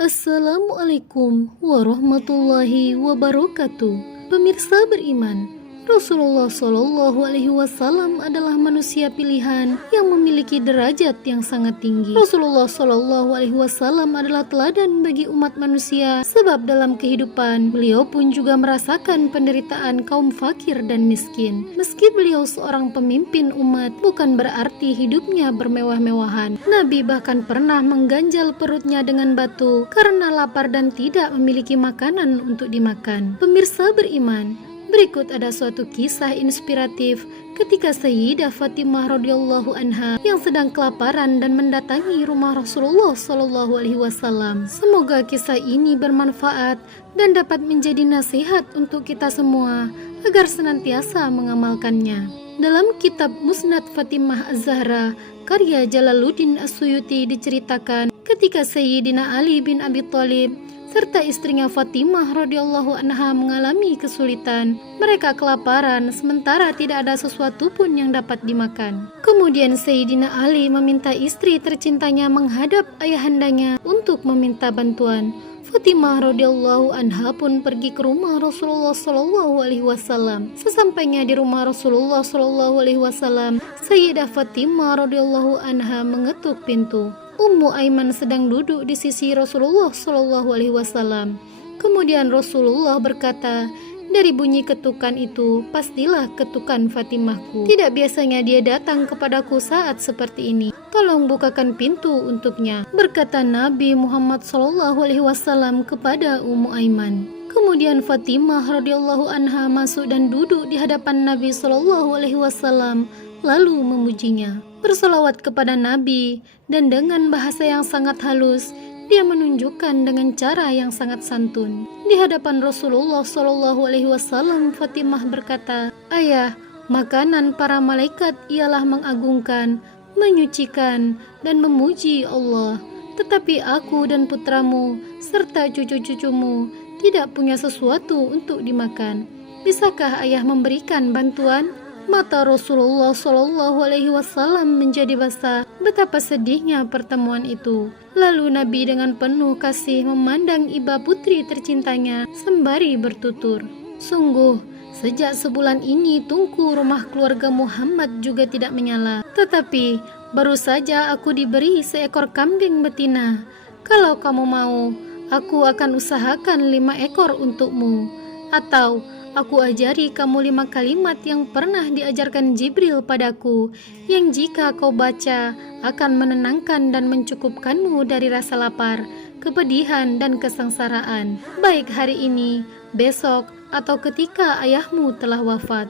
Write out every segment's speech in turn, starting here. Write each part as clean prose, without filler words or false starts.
Assalamualaikum warahmatullahi wabarakatuh. Pemirsa beriman, Rasulullah Shallallahu Alaihi Wasallam adalah manusia pilihan yang memiliki derajat yang sangat tinggi. Rasulullah Shallallahu Alaihi Wasallam adalah teladan bagi umat manusia, sebab dalam kehidupan beliau pun juga merasakan penderitaan kaum fakir dan miskin. Meski beliau seorang pemimpin umat, bukan berarti hidupnya bermewah-mewahan. Nabi bahkan pernah mengganjal perutnya dengan batu karena lapar dan tidak memiliki makanan untuk dimakan. Pemirsa beriman, berikut ada suatu kisah inspiratif ketika Sayyidah Fatimah radhiyallahu anha yang sedang kelaparan dan mendatangi rumah Rasulullah Shallallahu Alaihi Wasallam. Semoga kisah ini bermanfaat dan dapat menjadi nasihat untuk kita semua agar senantiasa mengamalkannya. Dalam kitab Musnad Fatimah Az-Zahra karya Jalaluddin As-Suyuti diceritakan ketika Sayyidina Ali bin Abi Thalib serta istrinya Fatimah radhiyallahu anha mengalami kesulitan. Mereka kelaparan sementara tidak ada sesuatu pun yang dapat dimakan. Kemudian Sayyidina Ali meminta istri tercintanya menghadap ayahandanya untuk meminta bantuan. Fatimah radhiyallahu anha pun pergi ke rumah Rasulullah Shallallahu Alaihi Wasallam. Sesampainya di rumah Rasulullah Shallallahu Alaihi Wasallam, Sayyidah Fatimah radhiyallahu anha mengetuk pintu. Ummu Aiman sedang duduk di sisi Rasulullah Shallallahu Alaihi Wasallam. Kemudian Rasulullah berkata, dari bunyi ketukan itu, pastilah ketukan Fatimahku. Tidak biasanya dia datang kepadaku saat seperti ini. Tolong bukakan pintu untuknya, berkata Nabi Muhammad Shallallahu Alaihi Wasallam kepada Ummu Aiman. Kemudian Fatimah radhiyallahu anha masuk dan duduk di hadapan Nabi Shallallahu Alaihi Wasallam, lalu memujinya, bersolawat kepada Nabi, dan dengan bahasa yang sangat halus, dia menunjukkan dengan cara yang sangat santun. Di hadapan Rasulullah Shallallahu Alaihi Wasallam, Fatimah berkata, "Ayah, makanan para malaikat ialah mengagungkan, menyucikan, dan memuji Allah. Tetapi aku dan putramu, serta cucu-cucumu, tidak punya sesuatu untuk dimakan. Bisakah ayah memberikan bantuan?" Mata Rasulullah Shallallahu Alaihi Wasallam menjadi basah. Betapa sedihnya pertemuan itu. Lalu Nabi dengan penuh kasih memandang iba putri tercintanya sembari bertutur, "Sungguh, sejak sebulan ini tungku rumah keluarga Muhammad juga tidak menyala. Tetapi baru saja aku diberi seekor kambing betina. Kalau kamu mau, aku akan usahakan 5 ekor untukmu. Atau aku ajari kamu 5 kalimat yang pernah diajarkan Jibril padaku, yang jika kau baca akan menenangkan dan mencukupkanmu dari rasa lapar, kepedihan, dan kesengsaraan, baik hari ini, besok, atau ketika ayahmu telah wafat."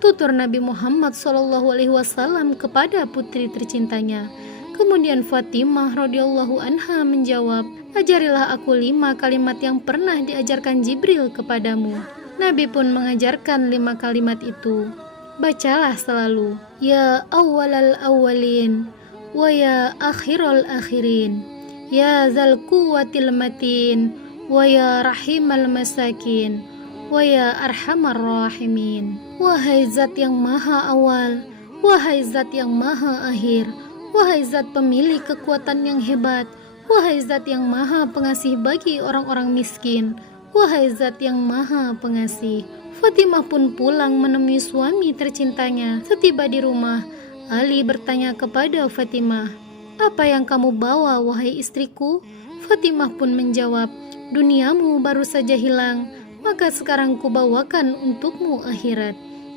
Tutur Nabi Muhammad SAW kepada putri tercintanya. Kemudian Fatimah radhiyallahu anha menjawab, "Ajarilah aku 5 kalimat yang pernah diajarkan Jibril kepadamu." Nabi pun mengajarkan 5 kalimat itu. Bacalah selalu, "Ya awwalal awwalin, wa ya akhiral akhirin, ya zal quwwatil matin, wa ya rahimal masakin, wa ya arhamar rahimin." Wahai zat yang maha awal, wahai zat yang maha akhir, wahai zat pemilik kekuatan yang hebat, wahai zat yang maha pengasih bagi orang-orang miskin, wahai zat yang maha pengasih. Fatimah pun pulang menemui suami tercintanya. Setiba di rumah, Ali bertanya kepada Fatimah, "Apa yang kamu bawa, wahai istriku?" Fatimah pun menjawab, "Duniamu baru saja hilang, maka sekarang kubawakan untukmu akhirat."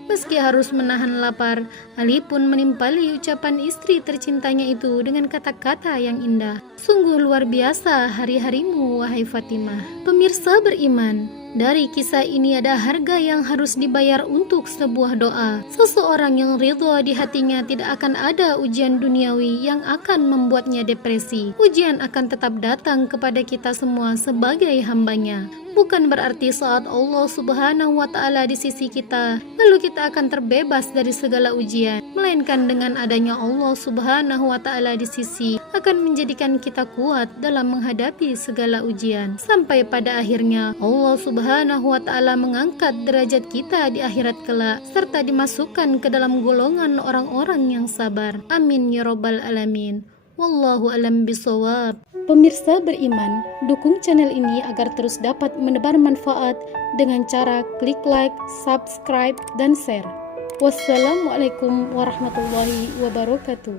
Meski harus menahan lapar, Ali pun menimpali ucapan istri tercintanya itu dengan kata-kata yang indah. Sungguh luar biasa hari-harimu, wahai Fatimah. Pemirsa beriman, dari kisah ini ada harga yang harus dibayar untuk sebuah doa. Seseorang yang ridha di hatinya tidak akan ada ujian duniawi yang akan membuatnya depresi. Ujian akan tetap datang kepada kita semua sebagai hambanya. Bukan berarti saat Allah Subhanahu wa Ta'ala di sisi kita, lalu kita akan terbebas dari segala ujian, melainkan dengan adanya Allah Subhanahu wa Ta'ala di sisi akan menjadikan kita kuat dalam menghadapi segala ujian, sampai pada akhirnya Allah Subhanahu wa Ta'ala mengangkat derajat kita di akhirat kelak, serta dimasukkan ke dalam golongan orang-orang yang sabar. Amin ya rabbal alamin. Wallahu alam bisawab. Pemirsa beriman, dukung channel ini agar terus dapat menebar manfaat dengan cara klik like, subscribe, dan share. Wassalamualaikum warahmatullahi wabarakatuh.